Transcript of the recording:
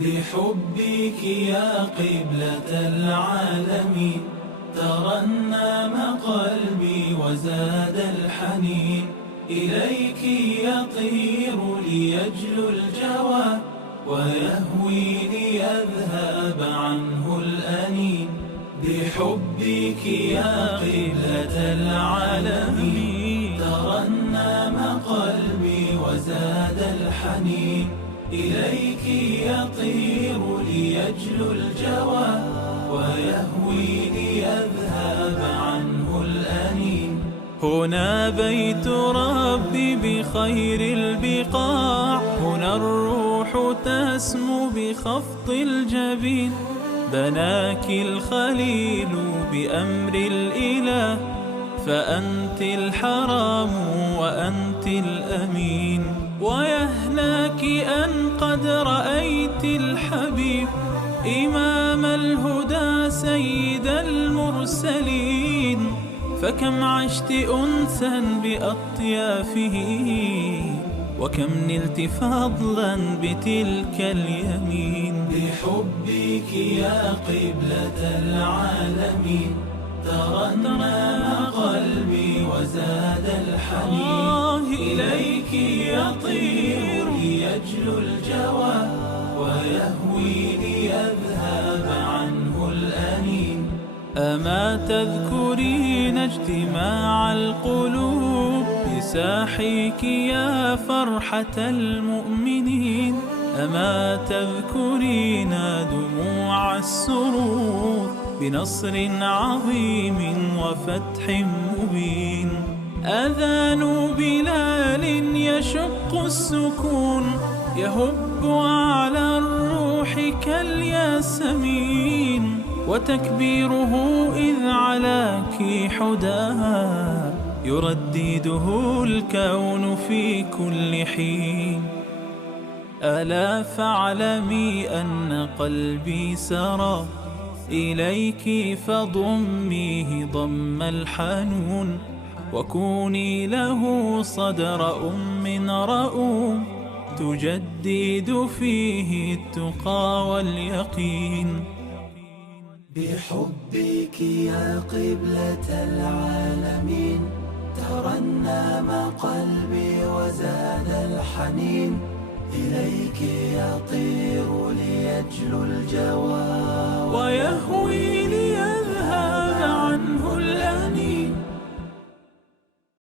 بحبك يا قبلة العالمين ترنم قلبي وزاد الحنين، إليك يطير ليجلو الجوى ويهوي ليذهب عنه الأنين. بحبك يا قبلة العالمين ترنم قلبي وزاد الحنين، إليك يطير ليجلو الجوى ويهوي ليذهب عنه الأنين. هنا بيت ربي بخير البقاع، هنا الروح تسمو بخفض الجبين. بناك الخليل بأمر الإله، فأنت الحرام وأنت الأمين. ويهناك أن قد رأيت الحبيب إمام الهدى سيد المرسلين. فكم عشت أنسا بأطيافه، وكم نلت فضلا بتلك اليمين. بحبك يا قبلة العالمين ترنم قلبي وزاد الحنين، إليك يطير ليجلو الجوى ويهوي ليذهب عنه الأنين. أما تذكرين اجتماع القلوب بساحيك يا فرحة المؤمنين؟ أما تذكرين دموع السرور بنصر عظيم وفتح مبين؟ أذان بلال يشق السكون، يهب على الروح كالياسمين. وتكبيره إذ علاك حداها، يردده الكون في كل حين. ألا فاعلمي أن قلبي سرى إليك، فضميه ضم الحنون. وكوني له صدر أم رؤوم، تجدد فيه التقى واليقين. بحبك يا قبلة العالمين ترنم قلبي وزاد الحنين، إليك يطير ليجلو الجوى ويهوي